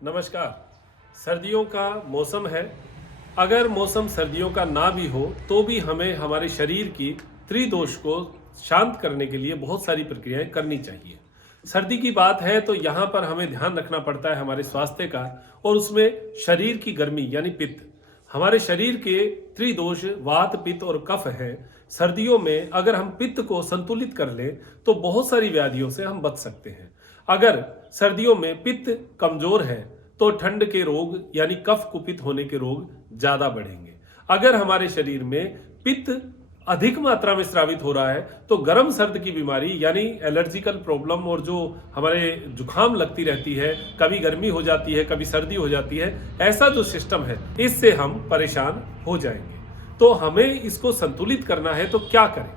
नमस्कार। सर्दियों का मौसम है। अगर मौसम सर्दियों का ना भी हो तो भी हमें हमारे शरीर की त्रिदोष को शांत करने के लिए बहुत सारी प्रक्रियाएं करनी चाहिए। सर्दी की बात है तो यहाँ पर हमें ध्यान रखना पड़ता है हमारे स्वास्थ्य का, और उसमें शरीर की गर्मी यानी पित्त। हमारे शरीर के त्रिदोष वात पित्त और कफ है। सर्दियों में अगर हम पित्त को संतुलित कर लें तो बहुत सारी व्याधियों से हम बच सकते हैं। अगर सर्दियों में पित्त कमजोर है तो ठंड के रोग यानी कफ कुपित होने के रोग ज्यादा बढ़ेंगे। अगर हमारे शरीर में पित्त अधिक मात्रा में स्रावित हो रहा है तो गर्म सर्द की बीमारी यानी एलर्जिकल प्रॉब्लम, और जो हमारे जुकाम लगती रहती है, कभी गर्मी हो जाती है कभी सर्दी हो जाती है, ऐसा जो सिस्टम है इससे हम परेशान हो जाएंगे। तो हमें इसको संतुलित करना है तो क्या करें,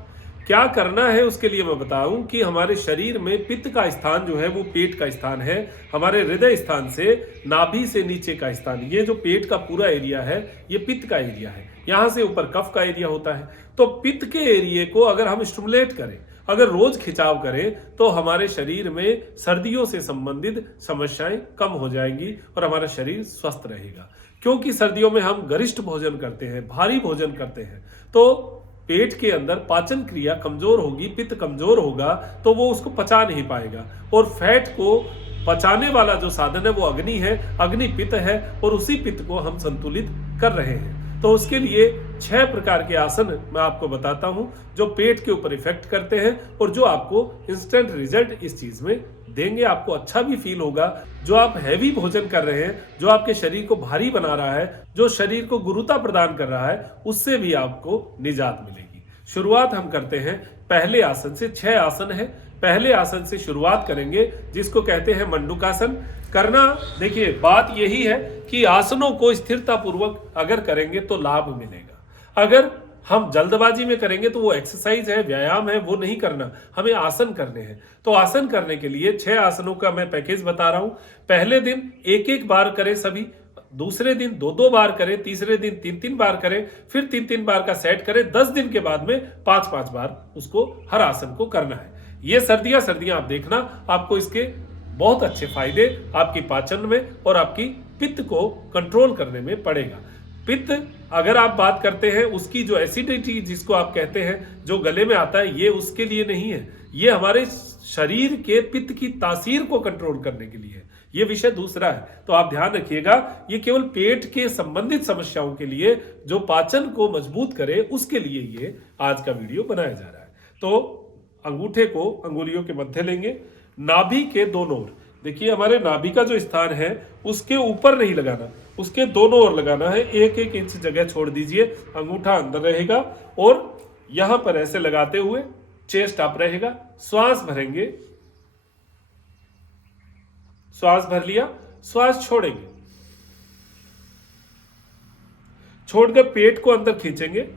क्या करना है उसके लिए मैं बताऊं कि हमारे शरीर में पित्त का स्थान जो है वो पेट का स्थान है। हमारे हृदय स्थान से नाभि से नीचे का स्थान, ये जो पेट का पूरा एरिया है ये पित्त का एरिया है। यहां से ऊपर कफ का एरिया होता है। तो पित्त के एरिया को अगर हम स्टिमुलेट करें, अगर रोज खिंचाव करें तो हमारे शरीर में सर्दियों से संबंधित समस्याएं कम हो जाएंगी और हमारा शरीर स्वस्थ रहेगा। क्योंकि सर्दियों में हम गरिष्ठ भोजन करते हैं, भारी भोजन करते हैं, तो पेट के अंदर पाचन क्रिया कमजोर होगी, पित्त कमजोर होगा तो वो उसको पचा नहीं पाएगा। और फैट को पचाने वाला जो साधन है वो अग्नि है, अग्नि पित्त है, और उसी पित्त को हम संतुलित कर रहे हैं। तो उसके लिए 6 प्रकार के आसन मैं आपको बताता हूं जो पेट के ऊपर इफेक्ट करते हैं और जो आपको इंस्टेंट रिजल्ट इस चीज में देंगे। आपको अच्छा भी फील होगा। जो आप हैवी भोजन कर रहे हैं, जो आपके शरीर को भारी बना रहा है, जो शरीर को गुरुता प्रदान कर रहा है, उससे भी आपको निजात मिलेगी। शुरुआत हम करते हैं पहले आसन से। 6 आसन है। पहले आसन से शुरुआत करेंगे जिसको कहते हैं मंडूकासन। करना, देखिए बात यही है कि आसनों को स्थिरता पूर्वक अगर करेंगे तो लाभ मिलेगा। अगर हम जल्दबाजी में करेंगे तो वो एक्सरसाइज है, व्यायाम है, वो नहीं करना, हमें आसन करने हैं। तो आसन करने के लिए 6 आसनों का मैं पैकेज बता रहा हूं। पहले दिन 1-1 बार करें सभी, दूसरे दिन 2-2 बार करें, तीसरे दिन 3-3 बार करें, फिर 3-3 बार का सेट करें। 10 दिन के बाद में 5-5 बार उसको हर आसन को करना है। ये सर्दियां आप देखना, आपको इसके बहुत अच्छे फायदे आपकी पाचन में और आपकी पित्त को कंट्रोल करने में पड़ेगा। पित्त अगर आप बात करते हैं, उसकी जो एसिडिटी जिसको आप कहते हैं जो गले में आता है, ये उसके लिए नहीं है, ये हमारे शरीर के पित्त की तासीर को कंट्रोल करने के लिए है। ये विषय दूसरा है। तो आप ध्यान रखिएगा, ये केवल पेट के संबंधित समस्याओं के लिए जो पाचन को मजबूत करे उसके लिए ये आज का वीडियो बनाया जा रहा है। तो अंगूठे को अंगुलियों के मध्य लेंगे, नाभि के दोनों ओर, देखिए हमारे नाभि का जो स्थान है उसके ऊपर नहीं लगाना, उसके दोनों ओर लगाना है। 1-1 इंच जगह छोड़ दीजिए, अंगूठा अंदर रहेगा और यहां पर ऐसे लगाते हुए चेस्ट अप रहेगा। श्वास भरेंगे, श्वास भर लिया, श्वास छोड़ेंगे, छोड़कर पेट को अंदर खींचेंगे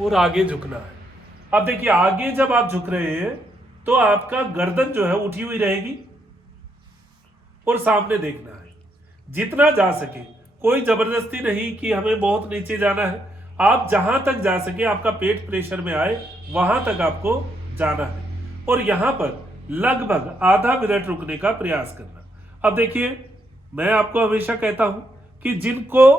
और आगे झुकना है। अब देखिए आगे जब आप झुक रहे हैं तो आपका गर्दन जो है उठी हुई रहेगी और सामने देखना है जितना जा सके। कोई जबरदस्ती नहीं कि हमें बहुत नीचे जाना है, आप जहां तक जा सके, आपका पेट प्रेशर में आए वहां तक आपको जाना है और यहां पर लगभग आधा मिनट रुकने का प्रयास करना। अब देखिए मैं आपको हमेशा कहता हूं कि जिनको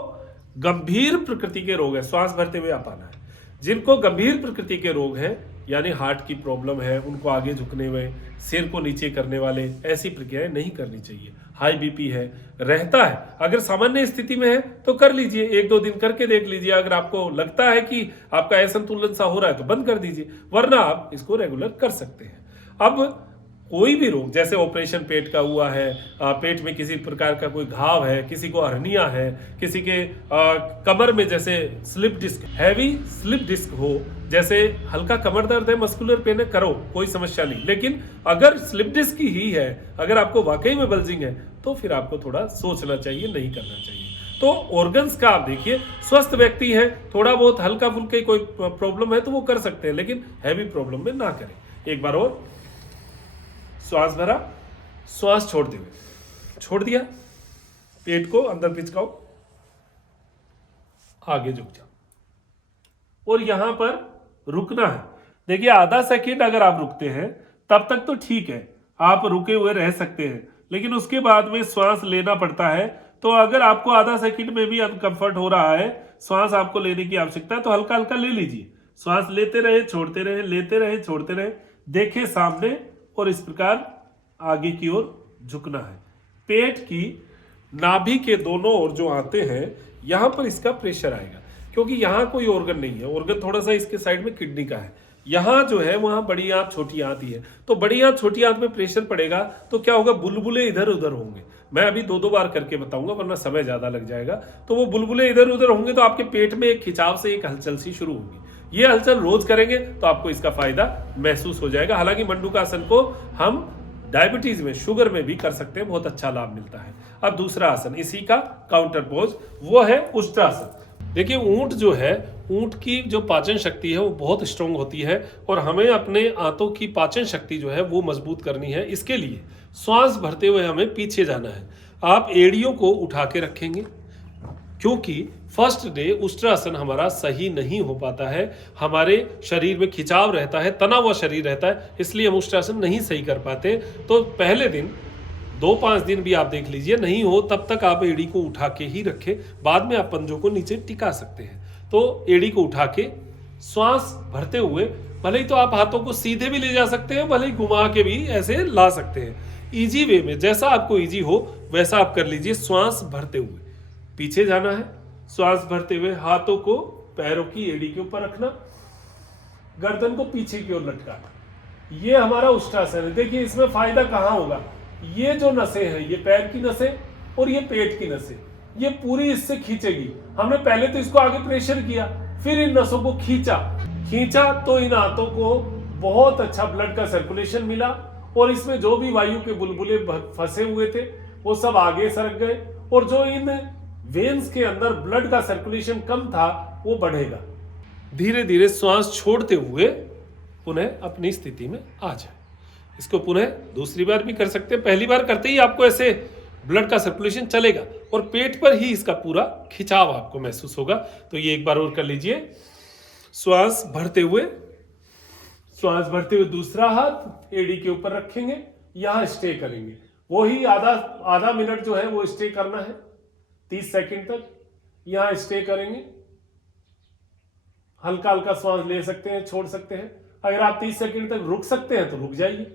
गंभीर प्रकृति के रोग है, श्वास भरते हुए आप आना है, जिनको गंभीर प्रकृति के रोग हैं यानी हार्ट की प्रॉब्लम है, उनको आगे झुकने में, सिर को नीचे करने वाले ऐसी प्रक्रियाएं नहीं करनी चाहिए। हाई बीपी है, रहता है, अगर सामान्य स्थिति में है तो कर लीजिए, 1-2 दिन करके देख लीजिए। अगर आपको लगता है कि आपका असंतुलन सा हो रहा है तो बंद कर दीजिए, वरना आप इसको रेगुलर कर सकते हैं। अब कोई भी रोग, जैसे ऑपरेशन पेट का हुआ है, पेट में किसी प्रकार का कोई घाव है, किसी को हर्निया है, किसी के कमर में जैसे slip disc, heavy slip disc हो, जैसे हल्का कमर दर्द है, मस्कुलर पेन है, करो, कोई समस्या नहीं। लेकिन अगर स्लिप डिस्क ही है, अगर आपको वाकई में बल्जिंग है तो फिर आपको थोड़ा सोचना चाहिए, नहीं करना चाहिए। तो ऑर्गन्स का आप देखिए, स्वस्थ व्यक्ति है, थोड़ा बहुत हल्का फुल्का कोई प्रॉब्लम है तो वो कर सकते हैं, लेकिन हैवी प्रॉब्लम में ना करें। एक बार और श्वास भरा, श्वास छोड़ते हुए, छोड़ दिया, पेट को अंदर पिचकाओ, आगे झुक जाओ और यहां पर रुकना है। देखिए आधा सेकंड अगर आप रुकते हैं तब तक तो ठीक है, आप रुके हुए रह सकते हैं, लेकिन उसके बाद में श्वास लेना पड़ता है। तो अगर आपको आधा सेकंड में भी अनकंफर्ट हो रहा है, श्वास आपको लेने की आवश्यकता है, तो हल्का हल्का ले लीजिए। श्वास लेते रहे, छोड़ते रहे, लेते रहे, छोड़ते रहे। देखें सामने और इस प्रकार आगे की ओर झुकना है। पेट की नाभि के दोनों ओर जो आते हैं, यहां पर इसका प्रेशर आएगा, क्योंकि यहां कोई ऑर्गन नहीं है। ऑर्गन थोड़ा सा इसके साइड में किडनी का है। यहां जो है वहां बड़ी आंत छोटी आंत ही है। तो बड़ी आंत छोटी आंत में प्रेशर पड़ेगा तो क्या होगा, बुलबुले इधर उधर होंगे। मैं अभी दो दो बार करके बताऊंगा, वरना समय ज्यादा लग जाएगा। तो वो बुलबुले इधर उधर होंगे तो आपके पेट में एक खिंचाव से एक हलचल सी शुरू होगी। ये हलचल रोज करेंगे तो आपको इसका फायदा महसूस हो जाएगा। हालांकि मंडूकासन को हम डायबिटीज में, शुगर में भी कर सकते हैं, बहुत अच्छा लाभ मिलता है। अब दूसरा आसन इसी का काउंटर पोज, वो है उष्ट्रासन। देखिए ऊंट जो है, ऊंट की जो पाचन शक्ति है वो बहुत स्ट्रांग होती है, और हमें अपने आंतों की पाचन शक्ति जो है वो मजबूत करनी है। इसके लिए श्वास भरते हुए हमें पीछे जाना है। आप एड़ियों को उठा के रखेंगे, क्योंकि फर्स्ट डे उष्ट्रासन हमारा सही नहीं हो पाता है, हमारे शरीर में खिंचाव रहता है, तना हुआ शरीर रहता है, इसलिए हम उष्ट्रासन नहीं सही कर पाते। तो पहले दिन 2-5 दिन भी आप देख लीजिए, नहीं हो तब तक आप एड़ी को उठा के ही रखें। बाद में आप पंजों को नीचे टिका सकते हैं। तो एड़ी को उठा के श्वास भरते हुए, भले ही तो आप हाथों को सीधे भी ले जा सकते हैं, भले ही घुमा के भी ऐसे ला सकते हैं। इजी वे में, जैसा आपको इजी हो वैसा आप कर लीजिए। श्वास भरते हुए पीछे जाना है, श्वास भरते हुए हाथों को पैरों की एड़ी के ऊपर रखना, गर्दन को पीछे की ओर लटकाना। ये हमारा उष्ट्रासन है। देखिए इसमें फायदा कहाँ होगा, ये जो नसें हैं, ये पैर की नसें और ये पेट की नसें, ये पूरी इससे खींचेगी। हमने पहले तो इसको आगे प्रेशर किया, फिर इन नसों को खींचा तो इन हाथों को बहुत अच्छा ब्लड का सर्कुलेशन मिला, और इसमें जो भी वायु के बुलबुले फंसे हुए थे वो सब आगे सरक गए, और जो इन वेन्स के अंदर ब्लड का सर्कुलेशन कम था वो बढ़ेगा। धीरे धीरे श्वास छोड़ते हुए पुनः अपनी स्थिति में आ जाए। इसको पुनः दूसरी बार भी कर सकते हैं। पहली बार करते ही आपको ऐसे ब्लड का सर्कुलेशन चलेगा और पेट पर ही इसका पूरा खिंचाव आपको महसूस होगा। तो ये एक बार और कर लीजिए। श्वास भरते हुए दूसरा हाथ एड़ी के ऊपर रखेंगे, यहां स्टे करेंगे। वही आधा मिनट जो है वो स्टे करना है, 30 सेकंड तक यहां स्टे करेंगे। हल्का हल्का श्वास ले सकते हैं, छोड़ सकते हैं। अगर आप 30 सेकंड तक रुक सकते हैं तो रुक जाइए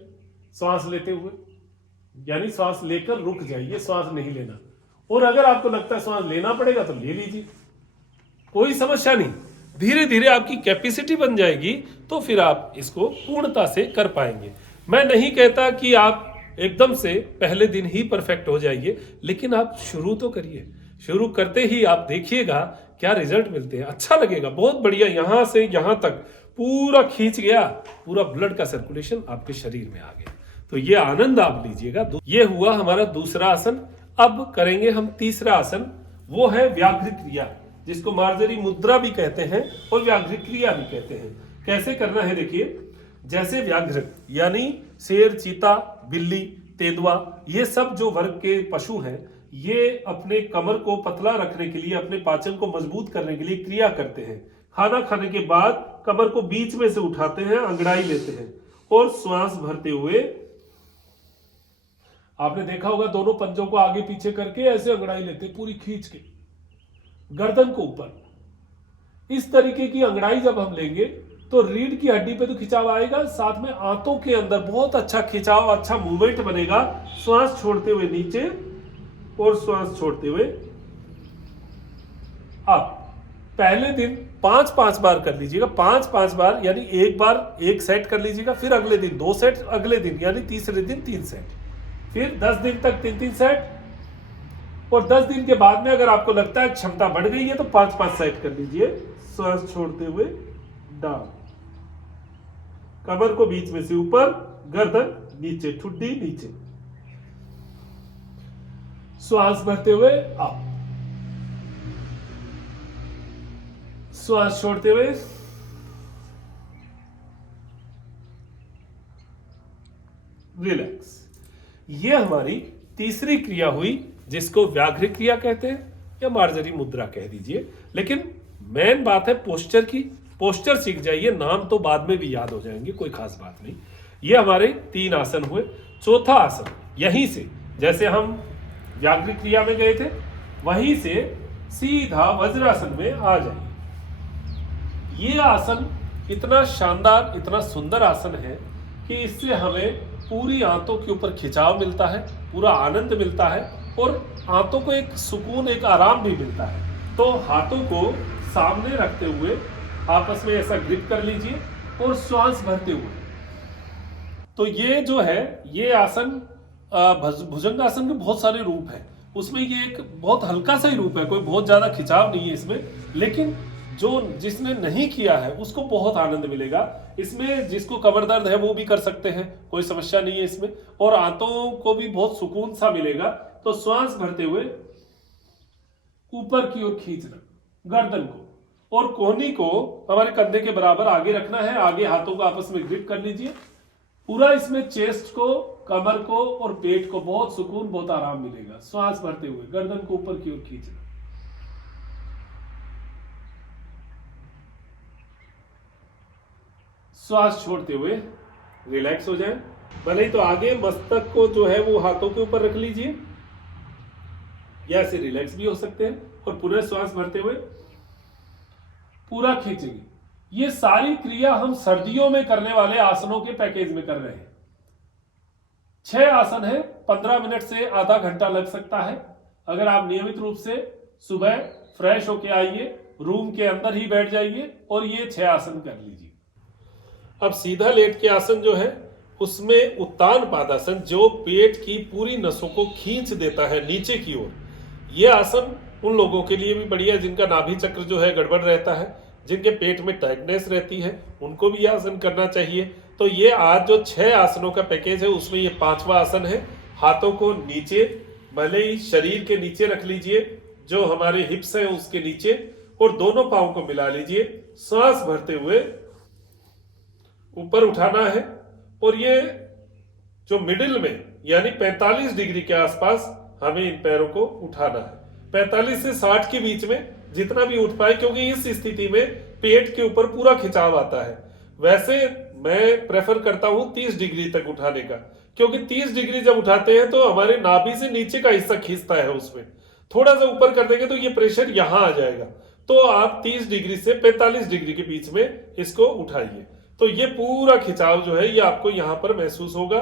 श्वास लेते हुए, यानी श्वास लेकर रुक जाइए, श्वास नहीं लेना। और अगर आपको लगता है श्वास लेना पड़ेगा तो ले लीजिए, कोई समस्या नहीं। धीरे धीरे आपकी कैपेसिटी बन जाएगी तो फिर आप इसको पूर्णता से कर पाएंगे। मैं नहीं कहता कि आप एकदम से पहले दिन ही परफेक्ट हो जाइए, लेकिन आप शुरू तो करिए। शुरू करते ही आप देखिएगा क्या रिजल्ट मिलते हैं, अच्छा लगेगा, बहुत बढ़िया। यहां से यहां तक पूरा खींच गया, पूरा ब्लड का सर्कुलेशन आपके शरीर में आ गया। तो ये आनंद आप लीजिएगा। ये हुआ हमारा दूसरा आसन। अब करेंगे हम तीसरा आसन, वो है व्याघ्र क्रिया, जिसको मार्जरी मुद्रा भी कहते हैं और व्याघ्र क्रिया भी कहते हैं। कैसे करना है देखिए, जैसे व्याघ्र यानी शेर, चीता, बिल्ली, तेंदुआ, ये सब जो वर्ग के पशु हैं, ये अपने कमर को पतला रखने के लिए, अपने पाचन को मजबूत करने के लिए क्रिया करते हैं। खाना खाने के बाद कमर को बीच में से उठाते हैं, अंगड़ाई लेते हैं और श्वास भरते हुए, आपने देखा होगा दोनों पंजों को आगे पीछे करके ऐसे अंगड़ाई लेते हैं, पूरी खींच के गर्दन को ऊपर। इस तरीके की अंगड़ाई जब हम लेंगे तो रीढ़ की हड्डी पे तो खिंचाव आएगा, साथ में आंतों के अंदर बहुत अच्छा खिंचाव, अच्छा मूवमेंट बनेगा। श्वास छोड़ते हुए नीचे और श्वास छोड़ते हुए अप। पहले दिन 5-5 बार कर लीजिएगा, 5-5 बार, यानी एक बार 1 सेट कर लीजिएगा, फिर अगले दिन 2 सेट, अगले दिन यानी तीसरे दिन 3 सेट, फिर 10 दिन तक 3-3 सेट, और 10 दिन के बाद में अगर आपको लगता है क्षमता बढ़ गई है तो 5-5 सेट कर लीजिए। श्वास छोड़ते हुए डाउन, कमर को बीच में से ऊपर, गर्दन नीचे, ठुड्डी नीचे, श्वास भरते हुए अप, श्वास छोड़ते हुए रिलैक्स। ये हमारी तीसरी क्रिया हुई, जिसको व्याघ्र क्रिया कहते हैं या मार्जरी मुद्रा कह दीजिए। लेकिन मेन बात है पोस्चर की। पोस्चर सीख जाइए, नाम तो बाद में भी याद हो जाएंगे, कोई खास बात नहीं। ये हमारे 3 आसन हुए। चौथा आसन यहीं से जैसे हम व्याघ्र क्रिया में गए थे, वहीं से सीधा वज्रासन में आ जाइए। ये आसन इतना शानदार, इतना सुंदर आसन है कि इससे हमें पूरी आंतों के ऊपर खिंचाव मिलता है, पूरा आनंद मिलता है और आंतों को एक सुकून, एक आराम भी मिलता है। तो हाथों को सामने रखते हुए आपस में ऐसा ग्रिप कर लीजिए और श्वास भरते हुए। तो ये जो है, ये आसन भुजंगासन के बहुत सारे रूप हैं, उसमें ये एक बहुत हल्का सा ही रूप है, कोई बहुत ज्यादा खिंचाव नहीं है इसमें, लेकिन जिसने नहीं किया है उसको बहुत आनंद मिलेगा इसमें। जिसको कमर दर्द है वो भी कर सकते हैं, कोई समस्या नहीं है इसमें, और आंतों को भी बहुत सुकून सा मिलेगा। तो श्वास भरते हुए ऊपर की ओर खींचना, गर्दन को और कोहनी को हमारे कंधे के बराबर आगे रखना है। आगे हाथों को आपस में ग्रिप कर लीजिए। पूरा इसमें चेस्ट को, कमर को और पेट को बहुत सुकून, बहुत आराम मिलेगा। श्वास भरते हुए गर्दन को ऊपर की ओर खींचना। श्वास छोड़ते हुए रिलैक्स हो जाए। भले ही तो आगे मस्तक को जो है वो हाथों के ऊपर रख लीजिए, या ऐसे रिलैक्स भी हो सकते हैं। और पुनः श्वास भरते हुए पूरा खींचेंगे। ये सारी क्रिया हम सर्दियों में करने वाले आसनों के पैकेज में कर रहे हैं। 6 आसन है, 15 मिनट से आधा घंटा लग सकता है। अगर आप नियमित रूप से सुबह फ्रेश होके आइए, रूम के अंदर ही बैठ जाइए और ये 6 आसन कर लीजिए। अब सीधा लेट के आसन जो है उसमें उत्तान पादासन, जो पेट की पूरी नसों को खींच देता है नीचे की ओर। ये आसन उन लोगों के लिए भी बढ़िया जिनका नाभि चक्र जो है गड़बड़ रहता है, जिनके पेट में टाइटनेस रहती है, उनको भी ये आसन करना चाहिए। तो ये आज जो 6 आसनों का पैकेज है उसमें ये 5वां आसन है। हाथों को नीचे, भले ही शरीर के नीचे रख लीजिए, जो हमारे हिप्स है उसके नीचे, और दोनों पांव को मिला लीजिए। सांस भरते हुए ऊपर उठाना है और ये जो मिडिल में यानी 45 डिग्री के आसपास हमें इन पैरों को उठाना है। 45 से 60 के बीच में जितना भी उठ पाए, क्योंकि इस स्थिति में पेट के ऊपर पूरा खिंचाव आता है। वैसे मैं प्रेफर करता हूं 30 डिग्री तक उठाने का, क्योंकि 30 डिग्री जब उठाते हैं तो हमारे नाभि से नीचे का हिस्सा खींचता है, उसमें थोड़ा सा ऊपर कर देंगे तो ये प्रेशर यहां आ जाएगा। तो आप 30 डिग्री से 45 डिग्री के बीच में इसको उठाइए। तो ये पूरा खिंचाव जो है ये आपको यहां पर महसूस होगा।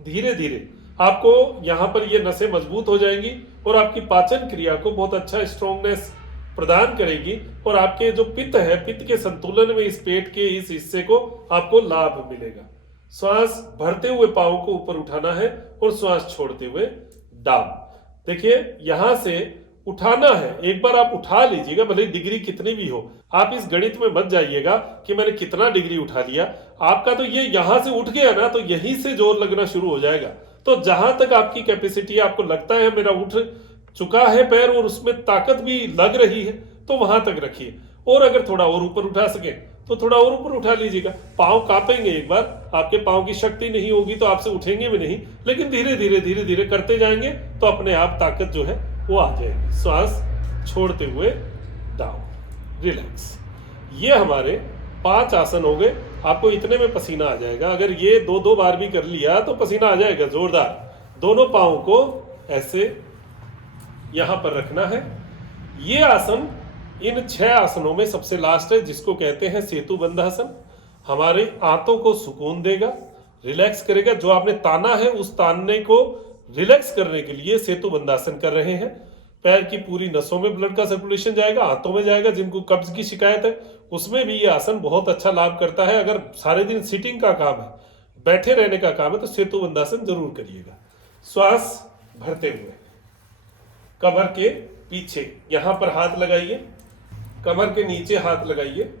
धीरे धीरे आपको यहां पर ये नसें मजबूत हो जाएंगी और आपकी पाचन क्रिया को बहुत अच्छा स्ट्रॉन्गनेस प्रदान करेगी, और आपके जो पित्त है, पित्त के संतुलन में इस पेट के इस हिस्से को आपको लाभ मिलेगा। श्वास भरते हुए पांव को ऊपर उठाना है और श्वास छोड़ते हुए डाउन। देखिए यहां से उठाना है, एक बार आप उठा लीजिएगा, भले डिग्री कितनी भी हो। आप इस गणित में मत जाइएगा कि मैंने कितना डिग्री उठा लिया। आपका तो ये यहां से उठ गया ना, तो यहीं से जोर लगना शुरू हो जाएगा। तो जहां तक आपकी कैपेसिटी, आपको लगता है मेरा उठ चुका है पैर और उसमें ताकत भी लग रही है, तो वहां तक रखिए। और अगर थोड़ा और ऊपर उठा सके तो थोड़ा और ऊपर उठा लीजिएगा। पांव कांपेंगे, एक बार आपके पांव की शक्ति नहीं होगी तो आपसे उठेंगे भी नहीं, लेकिन धीरे धीरे धीरे धीरे करते जाएंगे तो अपने आप ताकत जो है वो आ जाएगी। श्वास छोड़ते हुए डाउन, रिलैक्स। ये हमारे 5 आसन हो गए। आपको इतने में पसीना आ जाएगा। अगर ये 2-2 बार भी कर लिया तो पसीना आ जाएगा जोरदार। दोनों पांव को ऐसे यहां पर रखना है। ये आसन इन 6 आसनों में सबसे लास्ट है, जिसको कहते हैं सेतु बंधासन। हमारे आंतों को सुकून देगा, रिलैक्स करेगा। जो आपने ताना है उस तानने को रिलैक्स करने के लिए सेतु बंधासन कर रहे हैं। पैर की पूरी नसों में ब्लड का सर्कुलेशन जाएगा, आंतों में जाएगा। जिनको कब्ज की शिकायत है उसमें भी ये आसन बहुत अच्छा लाभ करता है। अगर सारे दिन सिटिंग का काम है, बैठे रहने का काम है, तो सेतु बंधासन जरूर करिएगा। श्वास भरते हुए कमर के पीछे यहां पर हाथ लगाइए, कमर के नीचे हाथ लगाइए,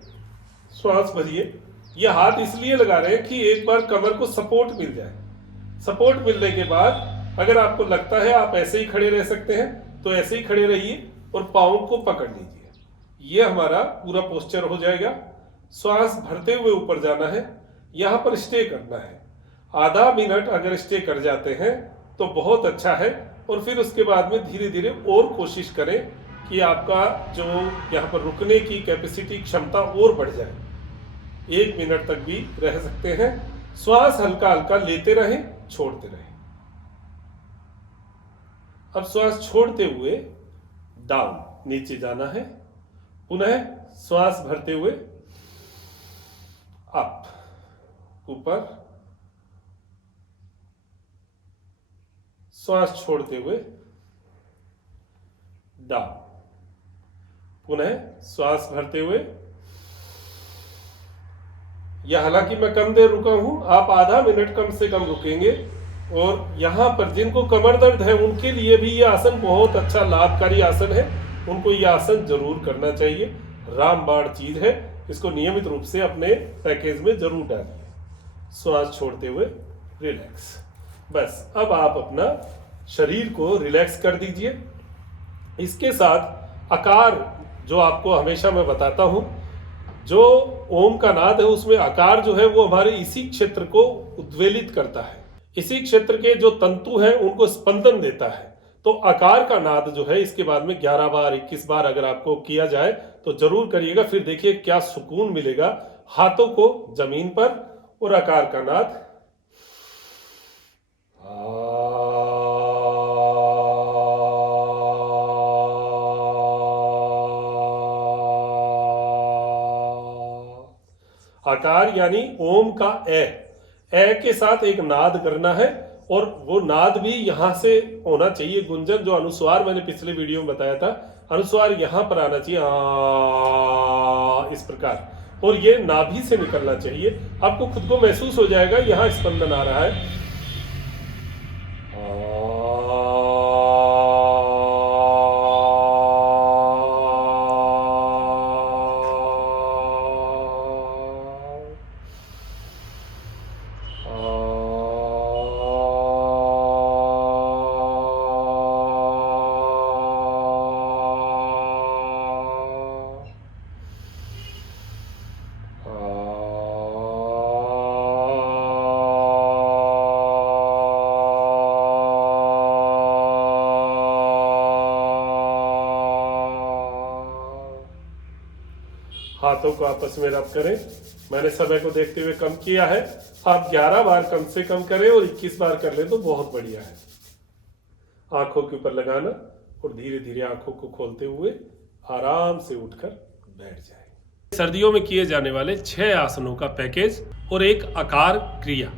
श्वास भरिए। ये हाथ इसलिए लगा रहे हैं कि एक बार कमर को सपोर्ट मिल जाए। सपोर्ट मिलने के बाद अगर आपको लगता है आप ऐसे ही खड़े रह सकते हैं तो ऐसे ही खड़े रहिए और पाँव को पकड़ लीजिए। ये हमारा पूरा पोस्चर हो जाएगा। श्वास भरते हुए ऊपर जाना है, यहां पर स्टे करना है। आधा मिनट अगर स्टे कर जाते हैं तो बहुत अच्छा है, और फिर उसके बाद में धीरे धीरे और कोशिश करें कि आपका जो यहाँ पर रुकने की कैपेसिटी, क्षमता और बढ़ जाए। 1 मिनट तक भी रह सकते हैं। श्वास हल्का हल्का लेते रहें, छोड़ते रहें। अब श्वास छोड़ते हुए डाउन, नीचे जाना है। पुनः श्वास भरते हुए अप, ऊपर। श्वास छोड़ते हुए डाउन, पुनः श्वास भरते हुए। यह हालांकि मैं कम देर रुका हूं, आप आधा मिनट कम से कम रुकेंगे। और यहां पर जिनको कमर दर्द है उनके लिए भी यह आसन बहुत अच्छा लाभकारी आसन है, उनको यह आसन जरूर करना चाहिए। रामबाण चीज है, इसको नियमित रूप से अपने पैकेज में जरूर डालिए। श्वास छोड़ते हुए रिलैक्स। बस अब आप अपना शरीर को रिलैक्स कर दीजिए। इसके साथ आकार जो आपको हमेशा मैं बताता हूं, जो ओम का नाद है उसमें आकार जो है वो हमारे इसी क्षेत्र को उद्वेलित करता है, इसी क्षेत्र के जो तंतु हैं उनको स्पंदन देता है। तो आकार का नाद जो है इसके बाद में 11 बार 21 बार अगर आपको किया जाए तो जरूर करिएगा, फिर देखिए क्या सुकून मिलेगा। हाथों को जमीन पर और आकार का नाद। आकार यानी ओम का ए के साथ एक नाद करना है, और वो नाद भी यहां से होना चाहिए गुंजन, जो अनुस्वार मैंने पिछले वीडियो में बताया था, अनुस्वार यहां पर आना चाहिए इस प्रकार, और ये नाभि से निकलना चाहिए। आपको खुद को महसूस हो जाएगा यहां स्पंदन आ रहा है। हाथों को आपस में रब करें। मैंने समय को देखते हुए कम किया है, आप 11 बार कम से कम करें और 21 बार कर लें तो बहुत बढ़िया है। आंखों के ऊपर लगाना और धीरे धीरे आंखों को खोलते हुए आराम से उठकर बैठ जाए। सर्दियों में किए जाने वाले 6 आसनों का पैकेज और एक आकार क्रिया,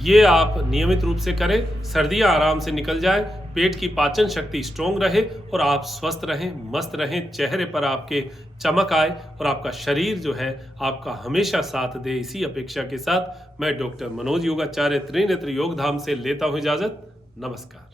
ये आप नियमित रूप से करें। सर्दियां आराम से निकल जाए, पेट की पाचन शक्ति स्ट्रोंग रहे और आप स्वस्थ रहें, मस्त रहें, चेहरे पर आपके चमक आए और आपका शरीर जो है आपका हमेशा साथ दे। इसी अपेक्षा के साथ मैं डॉक्टर मनोज योगाचार्य त्रिनेत्र योगधाम से लेता हूं इजाजत। नमस्कार।